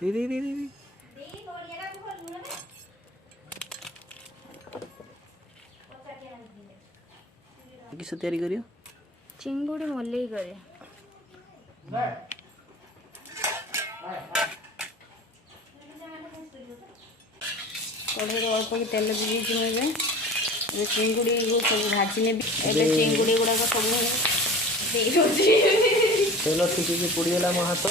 दे दे दे दे किस तैयारी करियो चिंगुड़ी मल्लेई करे कढ़ई अल्प कि तेल दीजिए मुझे चिंगुड़ी को सब भाजी ने चिंगुड़ी गुड़ाक सब तेल ठीक पोड़गला मो हाथ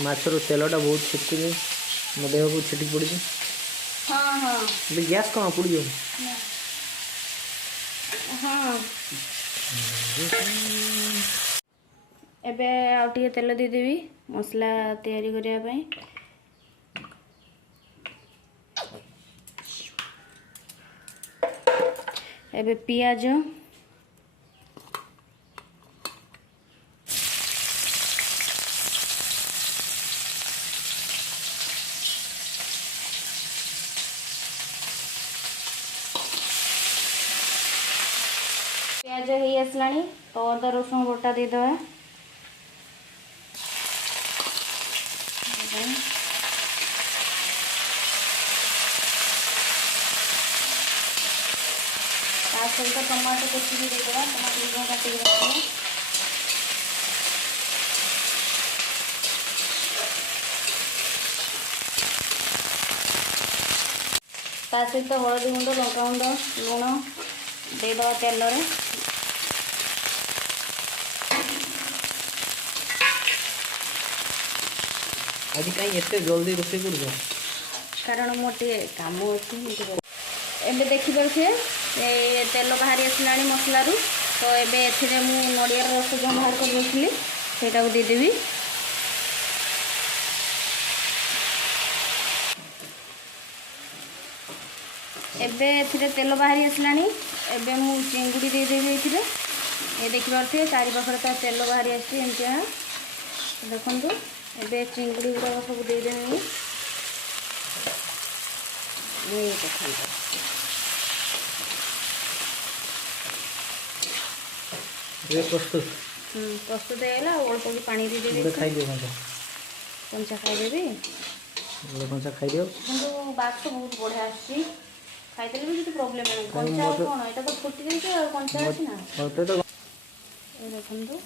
माछर तेलटा बहुत छिटकी मो देह को छिटिक पड़ी हाँ हाँ गैस कौन पड़ जाओ हाँ एबे आउ टिके तेल देदेवी मसला तैयारी करिया पई एबे पियाज प्याज ही आसलानी तो अदा रसुण बटा देदेवा सहित टमाटो कचि भी देदेवा टमाटो काटिक रखिए ता सहित हलदी गुंड लंका गुंड लुण देदेवा तेल रे आज कहीं एते जल्दी रोषे कर कारण मोटे काम अच्छे एबे देखी पारे तेल बाहरी आसला मसलू तो एबे एथिरे मु नड़िया रस जो बाहर कर रखी सेटा को देदेवी एबे एथिरे तेल बाहरी आसला एबे मु चिंगुड़ी देदेवी एथिरे ये देखि पारे चारि पाखरे ता तेल बाहरी आसी एमतिया देखंतु एबे चिंगुड़ी गुड़ा सब देदेवी ये देखंतु ये प्रस्तुत प्रस्तुत है अल्प कि पानी दे खाई दियो कंचा खाईदेवी कंचा खाई दियो किंतु बात तो बहुत बढ़िया आसी खाईदेले भी किसी प्रॉब्लम नहीं कंचा कौन एटा तो फुटी जाई कंचा अछि ना तो ए देखंतु